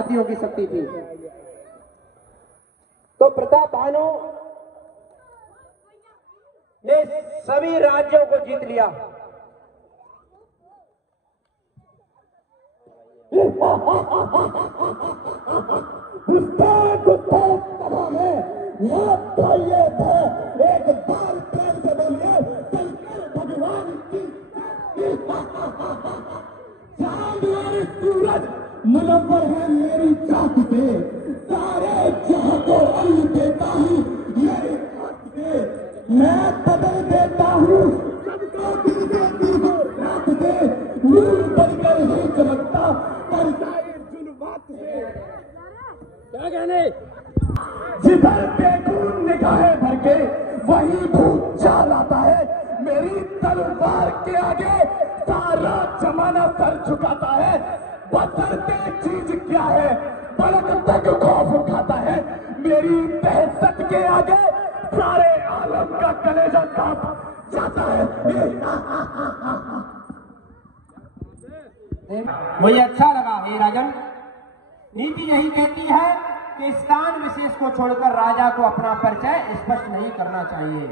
हाथियों की शक्ति थी। तो प्रताप भानु ने सभी राज्यों को जीत लिया। सभा में तो ये थे, एक बार प्रेम से बोलिए शंकर भगवान की। चांद और सूरज मुनव्वर है मेरी चाहत से, सारे जहां को अल्ल देता हूँ मेरे हाथ से। मैं बदल देता हूँ सबको दिन से दिन रात से, नूर बनकर ही चमकता पर जाए जुल्मात से। क्या कहने? जिधर बेगून निगाहें भर के वही भूत चाल आता है। मेरी तलवार के आगे सारा जमाना सर झुकाता है। बदलते चीज क्या है, पलक तक खौफ उठाता है। मेरी दहशत के आगे सारे आलम का कलेजा कांप जाता है। मुझे अच्छा लगा हे राजन। नीति यही कहती है कि स्थान विशेष को छोड़कर राजा को अपना परिचय स्पष्ट नहीं करना चाहिए।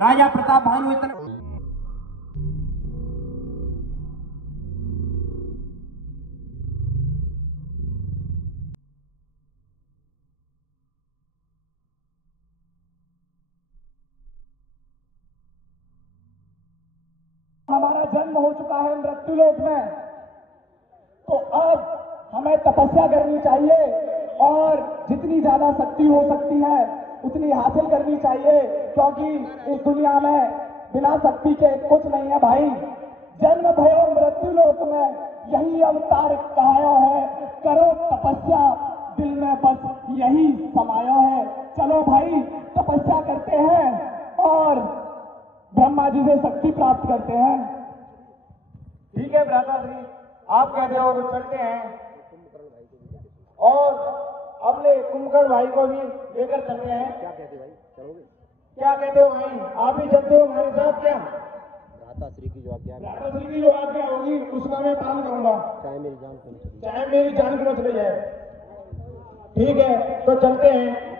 राजा प्रताप भानु इतना हमारा जन्म हो चुका है मृत्युलोक में, तो अब हमें तपस्या करनी चाहिए और जितनी ज्यादा शक्ति हो सकती है उतनी हासिल करनी चाहिए, क्योंकि इस दुनिया में बिना शक्ति के कुछ नहीं है भाई। जन्म भयो मृत्युलोक में यही अवतार कहायो है, करो तपस्या दिल में बस यही समायो है। चलो भाई तपस्या करते हैं और ब्रह्मा जी से शक्ति प्राप्त करते हैं। ठीक है भ्राता श्री, आप कहते हो तो चलते हैं और अपने कुंभकर्ण भाई को भी लेकर चलते हैं। क्या कहते भाई, चलोगे? क्या कहते हो भाई, आप भी चलते हो हमारे साथ क्या? भ्राता श्री की जो आज्ञा, भ्राता श्री की जो आज्ञा होगी उसका मैं पालन करूंगा, चाहे मेरी जान क्यों न चली। चाहे मेरी जान क्यों न चली जाए। ठीक है तो चलते हैं।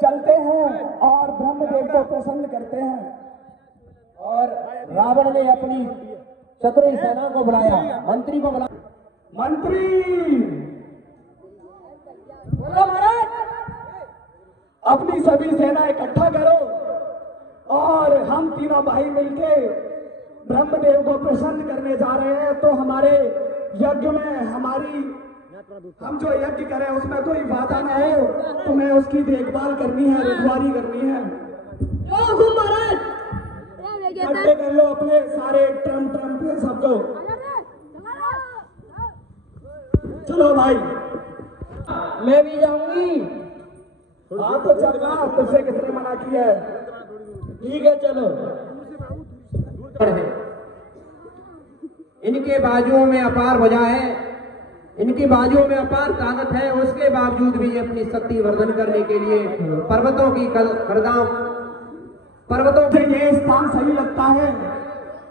चलते हैं और ब्रह्मदेव को प्रसन्न करते हैं। और रावण ने अपनी चतुर सेना को बुलाया, मंत्री को बुलाया। मंत्री बोलो महाराज। अपनी सभी सेना इकट्ठा करो और हम तीनों भाई मिलके ब्रह्मदेव को प्रसन्न करने जा रहे हैं। तो हमारे यज्ञ में हम जो यज्ञ करें उसमें कोई बाधा ना हो, तुम्हें उसकी देखभाल करनी है, रखवाली करनी है। महाराज इकट्ठे कर लो अपने सारे ट्रम पे सबको। चलो भाई, मैं भी जाऊंगी। हाँ तो चलना, तुझसे किसने मना किया है? ठीक है चलो। इनके बाजुओं में अपार भुजा है, इनकी बाजुओं में अपार ताकत है, उसके बावजूद भी ये अपनी शक्ति वर्धन करने के लिए पर्वतों की गर्दाम, पर्वतों से ये स्थान सही लगता है,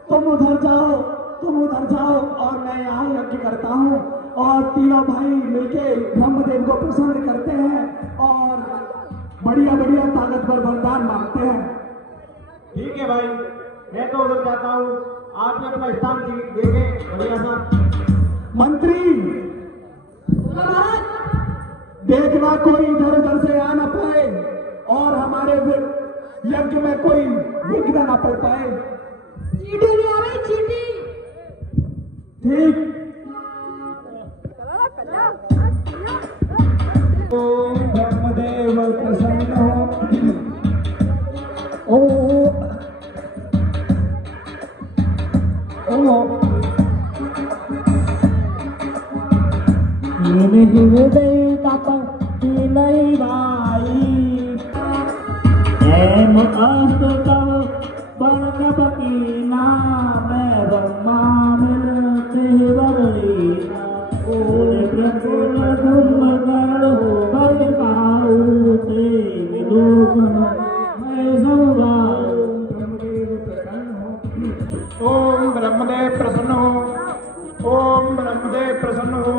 तुम उधर जाओ और मैं यहाँ यज्ञ करता हूँ। और तीनों भाई मिलके ब्रह्मदेव को प्रसन्न करते हैं और बढ़िया बढ़िया ताकतवर वरदान मांगते हैं। ठीक है भाई, मैं तो उधर जाता हूँ, आप भी अपना स्थान देखें बढ़िया सा। मंत्री देखना कोई इधर उधर से आ न पाए और हमारे यज्ञ में कोई विघ्न न पड़ पाए। चीटी नहीं आ रही, चीटी। ठीक। ओम ब्रह्मदेव प्रसन्न हो। हृदय तप की नहीं भाई, बन बकीना मैं ब्रह्मा मिलते बरईना। ओले प्रफुल्ल कुंभकर्ण हो गए पाऊते विलोकन मैं संभालूं। ओम ब्रह्मदेव प्रसन्न हो, ओम ब्रह्मदेव प्रसन्न हो,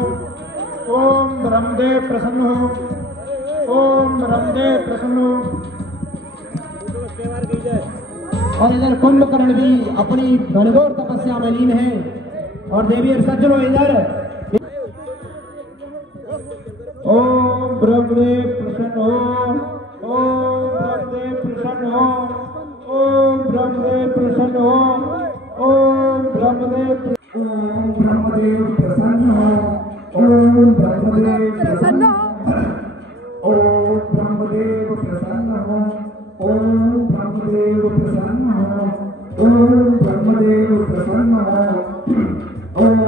ब्रह्मदेव प्रसन्न हो, ओम ब्रह्मदेव प्रसन्न हो। और इधर कुंभकर्ण भी अपनी घनघोर तपस्या में लीन है। और देवी और सज्जनों इधर ओम ब्रह्मदेव प्रसन्न हो, ओम ब्रह्मदेव प्रसन्न हो, ओम ब्रह्मदेव प्रसन्न हो, ओम ब्रह्मदेव प्रसन्न हो, ओम ब्रह्मदेव प्रसन्न हो, ओम ब्रह्मदेव प्रसन्न हो, ओम ब्रह्मदेव प्रसन्न हो, ओम ब्रह्मदेव प्रसन्न हो,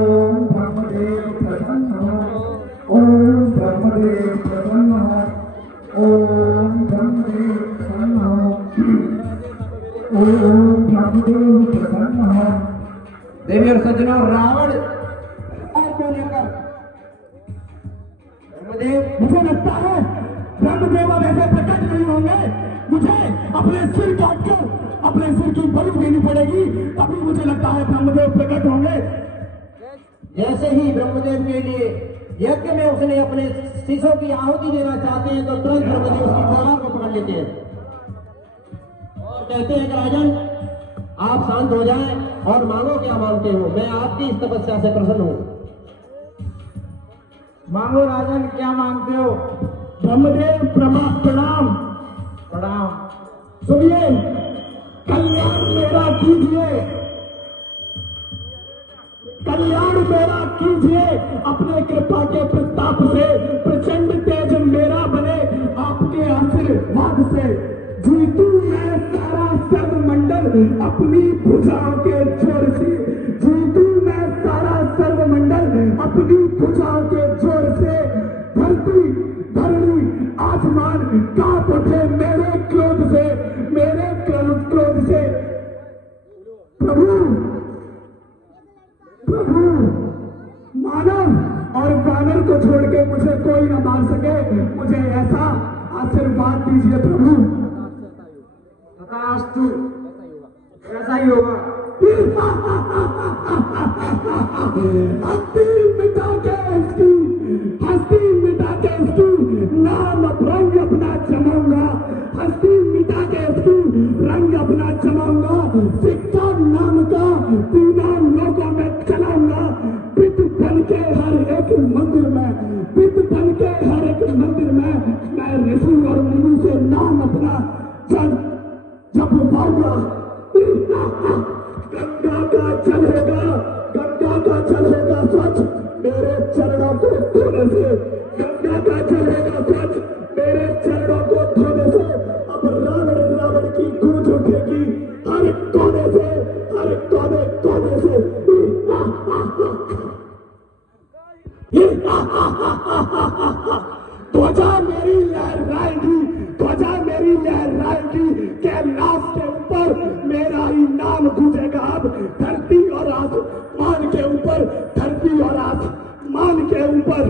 ओम ब्रह्मदेव प्रसन्न हो, ओम ब्रह्मदेव प्रसन्न हो, ओम ब्रह्मदेव प्रसन्न हो, ओम ब्रह्मदेव प्रसन्न हो। देवी और सज्जनों रावण को लेकर ब्रह्मदेव, मुझे लगता है ब्रह्मदेव अब ऐसे प्रकट नहीं होंगे। मुझे अपने सिर काटकर अपने सिर की बलि देनी पड़ेगी, तभी मुझे लगता है ब्रह्मदेव प्रकट होंगे। जैसे ही ब्रह्मदेव के लिए यज्ञ में उसने अपने शीशों की आहुति देना चाहते हैं तो तुरंत ब्रह्मदेव उसकी तलवार को पकड़ लेते हैं और कहते हैं कि राजन आप शांत हो जाएं और मांगो क्या मांगते हो, मैं आपकी इस तपस्या से प्रसन्न हूं। मांगो राजन, क्या मांगते हो? ब्रह्मदेव प्रणाम प्रणाम। सुनिए, कल्याण मेरा कीजिए, कल्याण मेरा कीजिए, अपने कृपा के प्रताप से प्रचंड तेज मेरा बने आपके आशीर्वाद से। जीतू मैं सारा सर्वमंडल अपनी भुजाओं के जोर से, जीतू मैं सारा सर्वमंडल अपनी भुजाओं के जोर से। धरती धरणी आसमान कांप उठे मेरे क्रोध से, मेरे क्रोध से। प्रभु प्रभु, मानव और वानर को छोड़ के मुझे कोई न मार सके, मुझे ऐसा आशीर्वाद दीजिए प्रभु। तथास्तु, ऐसा ही होगा। हस्ती मिटा के इसकी, हस्ती मिटा के इसकी नाम रंग अपना जमाऊंगा, हस्ती मिटा के इसकी रंग अपना जमाऊंगा। शिक्षा नाम का तीनों लोगों में चलाऊंगा। पित बन के हर एक मंदिर में, पित बन के हर एक मंदिर में मैं ऋषि और मुनि से नाम अपना जब पाऊंगा। गंगा का जल होगा, गंगा का जल होगा स्वच्छ मेरे चरणों को धोने से, गंगा का जल होगा स्वच्छ मेरे चरणों को धोने से। अब रावण रावण की गूंज उठेगी हर कोने से, हर कोने कोने से। ध्वजा मेरी लहराएगी, ध्वजा मेरी लहराएगी, कैलाश के ऊपर मेरा ही नाम गूंजेगा। अब धरती और आसमान के ऊपर, धरती और आसमान के ऊपर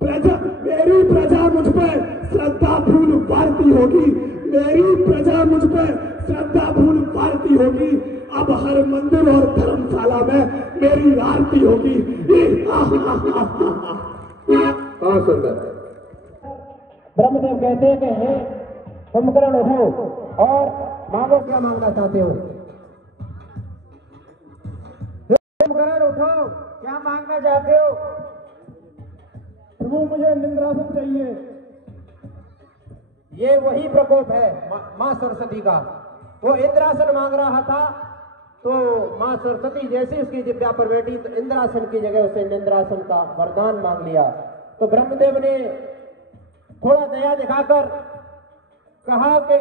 प्रजा, मेरी प्रजा मुझ पर श्रद्धा फूल वारती होगी, मेरी प्रजा मुझ पर श्रद्धा फूल वारती होगी। अब हर मंदिर और धर्मशाला में मेरी आरती होगी। बहुत सुंदर। ब्रह्मदेव कहते हैं कि हे कुंभकर्ण उठो और मांगो, क्या मांगना चाहते हो? कुंभकर्ण उठो, क्या मांगना चाहते हो? प्रभु मुझे निंद्रासन चाहिए। ये वही प्रकोप है मां सरस्वती का। वो इंद्रासन मांग रहा था तो मां सरस्वती जैसे उसकी जिब्या पर बैठी तो इंद्रासन की जगह उसे निंद्रासन का वरदान मांग लिया। तो ब्रह्मदेव ने थोड़ा दया दिखाकर कहा कि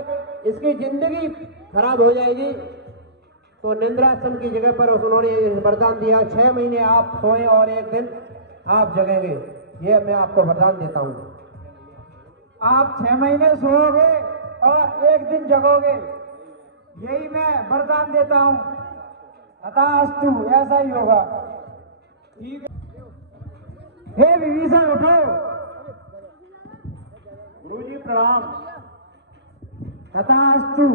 इसकी जिंदगी खराब हो जाएगी, तो निंद्रासन की जगह पर उन्होंने वरदान दिया 6 महीने आप सोए और 1 दिन आप जगेंगे। ये मैं आपको वरदान देता हूं। आप 6 महीने सोओगे और 1 दिन जगोगे, यही मैं वरदान देता हूं। तथास्तु, ऐसा ही होगा। ठीक है। हे विभीषण उठो। गुरुजी प्रणाम। तथास्तु।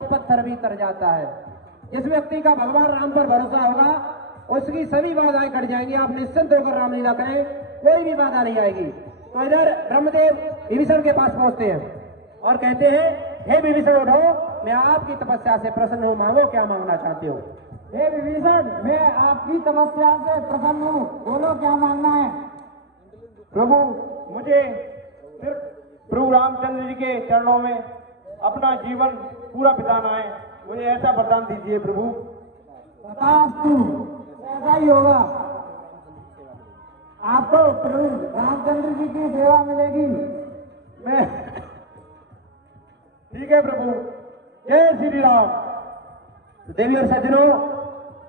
पत्थर भी तर जाता है। जिस व्यक्ति का भगवान राम पर भरोसा होगा उसकी सभी बाधाएं कट जाएंगी। आप निश्चिंत होकर रामलीला करें, कोई भी बाधा नहीं आएगी। तो इधर ब्रह्मदेव विभीषण के पास पहुंचते हैं और कहते हैं, हे विभीषण उठो, मैं आपकी तपस्या से प्रसन्न हूं, मांगो क्या मांगना चाहते हो। हे विभीषण, मैं आपकी तपस्या से प्रसन्न हूँ, बोलो क्या मांगना है। प्रभु, मुझे सिर्फ प्रभु रामचंद्र जी के चरणों में अपना जीवन पूरा बिताना है, मुझे ऐसा वरदान दीजिए प्रभु। तथास्तु, ऐसा ही होगा। आपको प्रभु रामचंद्र जी की सेवा मिलेगी। मैं ठीक है प्रभु, जय श्री राम। देवी और सज्जनों,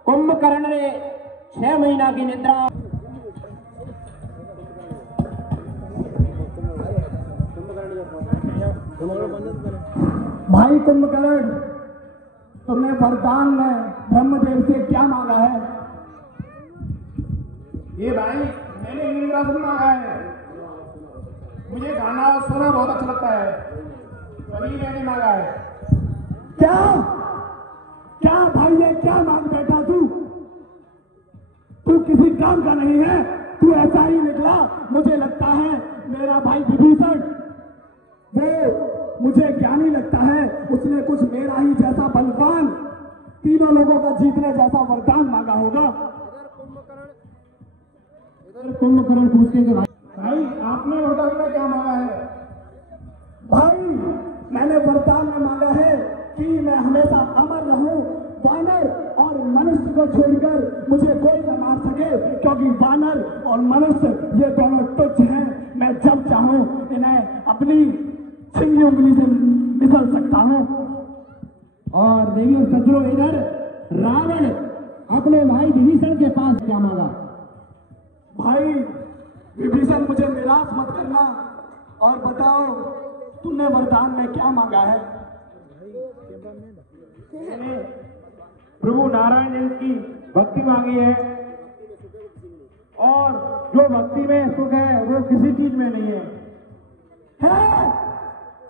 कुंभकर्ण ने 6 महीना की निद्रा भाई कुंभकर्ण, तुमने वरदान में ब्रह्मदेव से क्या मांगा है? ये भाई, मैंने इंद्रासन मांगा है। मुझे गाना और सुनना बहुत अच्छा लगता है, वही मैंने मांगा है। क्या क्या भाई, ये क्या मांग बैठा तू? तू किसी काम का नहीं है, तू ऐसा ही निकला। मुझे लगता है मेरा भाई विभीषण, वो मुझे ज्ञानी लगता है, उसने कुछ मेरा ही जैसा बलवान, तीनों लोगों का जीतने जैसा वरदान मांगा होगा। कुंभकर्ण पूछेंगे, भाई आपने वरदान में क्या मांगा है? भाई मैंने वरदान में मांगा है कि मैं हमेशा अमर रहूं, वानर और मनुष्य को छोड़कर मुझे कोई न मार सके, क्योंकि वानर और मनुष्य ये दोनों तुच्छ हैं। मैं जब चाहूं इन्हें अपनी छिंगी उंगली से निकल सकता हूं। और देवी और सज्जनों, इधर रावण अपने भाई विभीषण के पास क्या मांगा। भाई विभीषण, मुझे निराश मत करना और बताओ तुमने वरदान में क्या मांगा है? प्रभु नारायण जी की भक्ति मांगी है, और जो भक्ति में सुख है वो किसी चीज में नहीं है।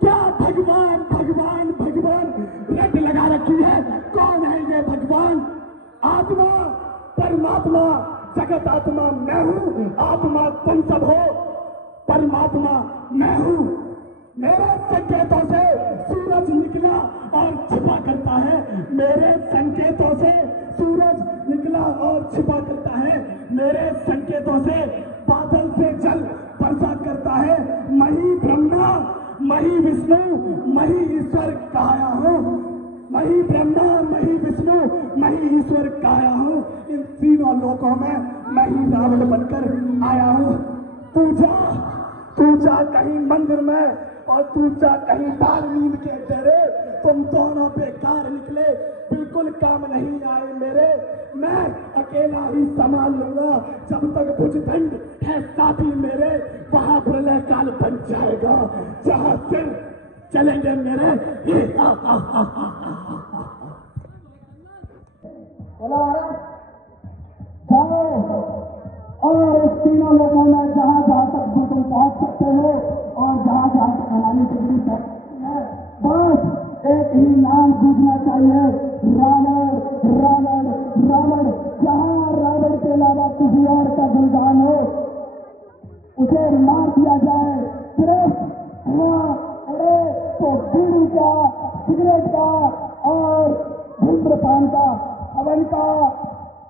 क्या भगवान भगवान भगवान रट लगा रखी है? कौन है ये भगवान? आत्मा, परमात्मा, जगत आत्मा मैं हूं, आत्मा तुम सब हो, परमात्मा मैं हूं। मेरे संकेतों से सूरज निकला और छिपा करता है, मेरे संकेतों से सूरज निकला और छिपा करता है, मेरे संकेतों से बादल से जल वर्षा करता है। मही ब्रह्मा, मही विष्णु, मही ईश्वर काया हूं। मही ब्रह्मा, मही विष्णु, मही ईश्वर काया हूं। इन तीनों लोकों में मैं ही रावण बनकर आया हूं। तू जा कहीं मंदिर में और तू जा कहीं दाल नींद के डेरे, तुम दोनों बेकार निकले, बिल्कुल काम नहीं आए मेरे। मैं अकेला ही संभाल लूंगा, जब तक भुजदंड है साथी मेरे, वहां प्रलय काल बन जाएगा, जहां सिर चलेंगे मेरे। जाओ और इस तीनों लोगों में जहां जहां तक तुम पहुंच सकते हो और जहां जहां तक हमारी डिग्री पहुंचती है, बस एक ही नाम गूंजना चाहिए, रावण रावण रावण। जहां रावण के अलावा किसी और का बलिदान हो उसे मार दिया जाए। सिर्फ धुआं उड़े तो बीड़ी का, सिगरेट का और धूम्रपान का, हवन का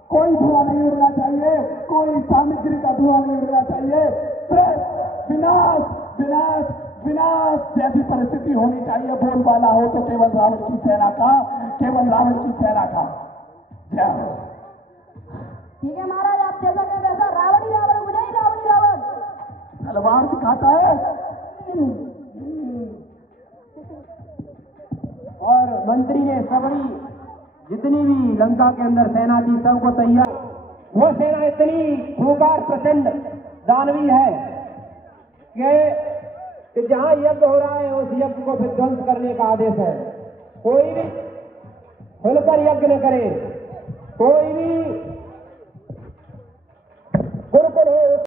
कोई धुआं नहीं उड़ना चाहिए, कोई सामग्री का धुआं नहीं उड़ना चाहिए। सिर्फ विनाश विनाश विनाश जैसी परिस्थिति होनी चाहिए। बोलबाला हो तो केवल रावण की सेना का, केवल रावण की सेना का। जय हो। ठीक है महाराज, आप जैसा कहें वैसा। रावण ही रावण, मुझे ही रावण ही रावण। तलवार दिखाता है। और मंत्री ने सबरी जितनी भी लंका के अंदर सेना थी सबको तैयार। वो सेना इतनी खूंखार प्रचंड दानवी है कि जहां यज्ञ हो रहा है उस यज्ञ को विध्वंस करने का आदेश है। कोई भी खुलकर यज्ञ न करे, कोई भी गुरुकुल हो